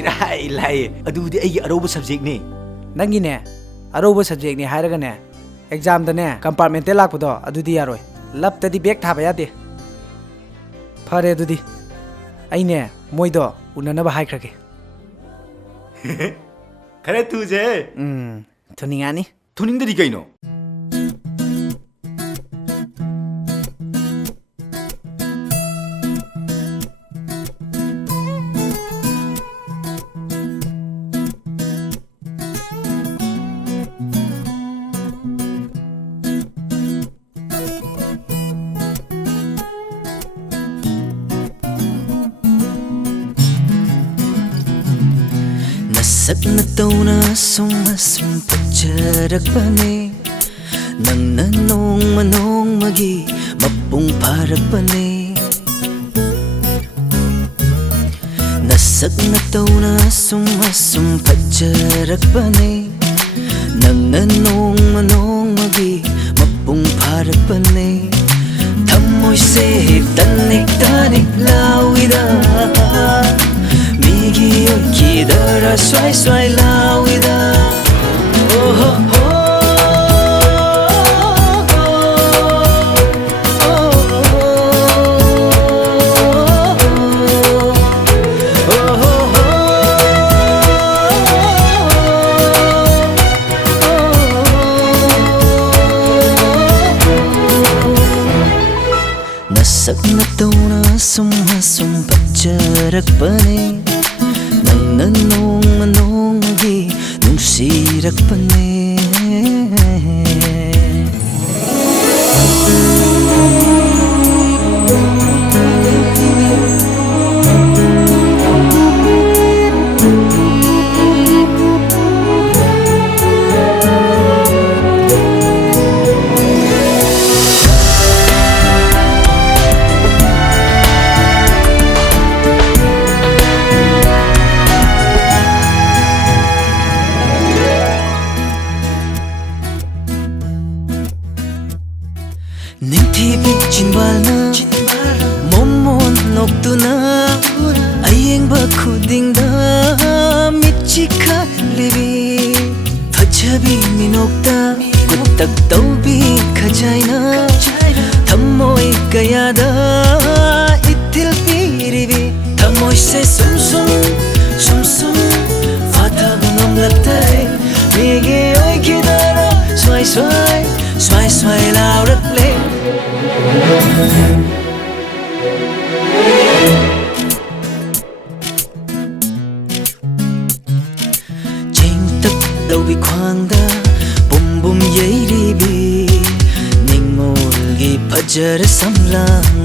इराई लाई अदुदी आई अरोब subject ने नंगी ने अरोब सब्जेक्ट ने हायरगा ने एग्जाम दने कंपार्टमेंटल लाकपदो अदुदी यारोय लपतदी बेग थाबा यादे फरे अदुदी आइने मोइदो उननबा हाइख्रगे खरे तुजे थुनिंगानी थुनिंगदरी कइनो Nasak Natou na sumasum pagjarakpane Nang nanong manong magi mapung parakpane Nasak Natou na sumasum pagjarakpane Nang nanong manong magi mapung parakpane Thamoy se tanik lawida Migi oki dara swai swai lawida Oh oh oh Nasak Natou na sumasum pagjarakpane Nang nanong manong magi nungsirakpane Nintibig chinbalna momon noktuna ayengba khudingda michika lebi fajabi minokta kutak taubi khajaina thammoi kayada itil piribi thammoi se sum sum fata gunam lagtai mege oi kidara swai swai laurat le Cheng tak dawi khwangda bum yairibi ningol gi phajar samlang